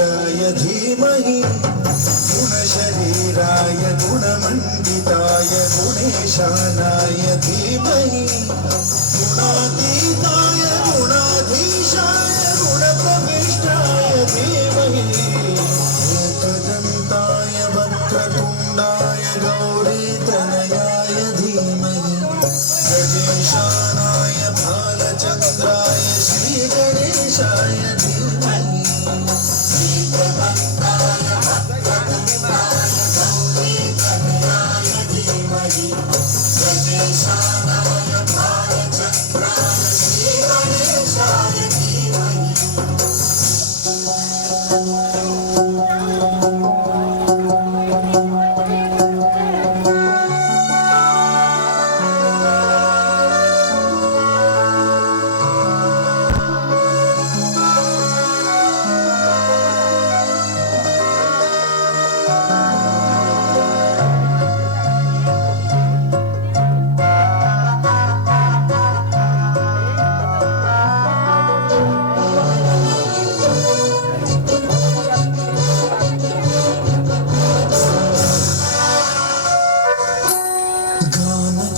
गणेशाय धीमहि गुणशरीराय गुणमण्डिताय गुणेशानाय धीमहि गुणातीताय गुणाधीशाय गुणप्रविष्टाय धीमहि एकदन्ताय वक्रतुण्डाय गौरीतनयाय धीमहि गणेशानाय भालचन्द्राय श्रीगणेशाय धीमहि एकदन्ताय वक्रतुण्डाय गौरीतनयाय धीमहि गणेशानाय भालचन्द्राय श्रीगणेशाय धीमहि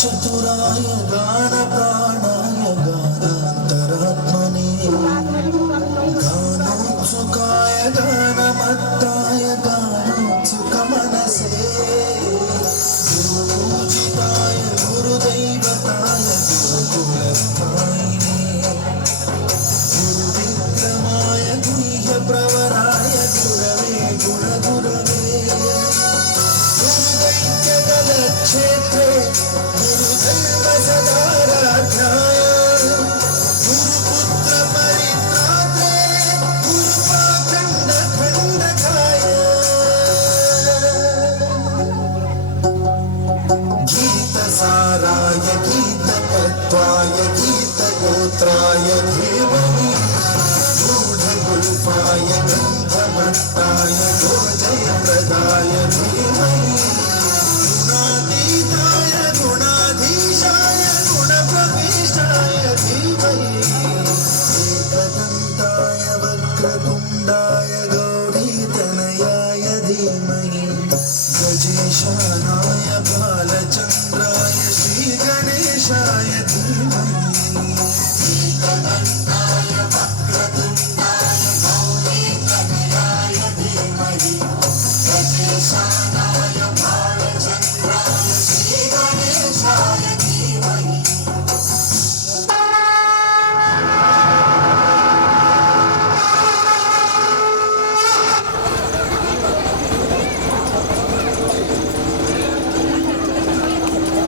चतुराय गानप्राणाय गानान्तरात्मने गानोत्सुकाय गानमत्ताय गानोत्सुकमनसे गुरुपूजिताय गुरुदैवताय गुरुकुलस्थायिने गुरुविक्रमाय गुह्यप्रवराय गुरवे गुणगुरवे गुरुदैत्यगलक्षेत्रे सदाराध्याय गुरुपुत्र परित्रात्रे गुरुपाखण्ड खण्डकाय गीतसाराय गीततत्त्वाय गीतगोत्राय धीमहि गूढगुल्फाय गन्धमत्ताय गुरुजयप्रदाय धीमहि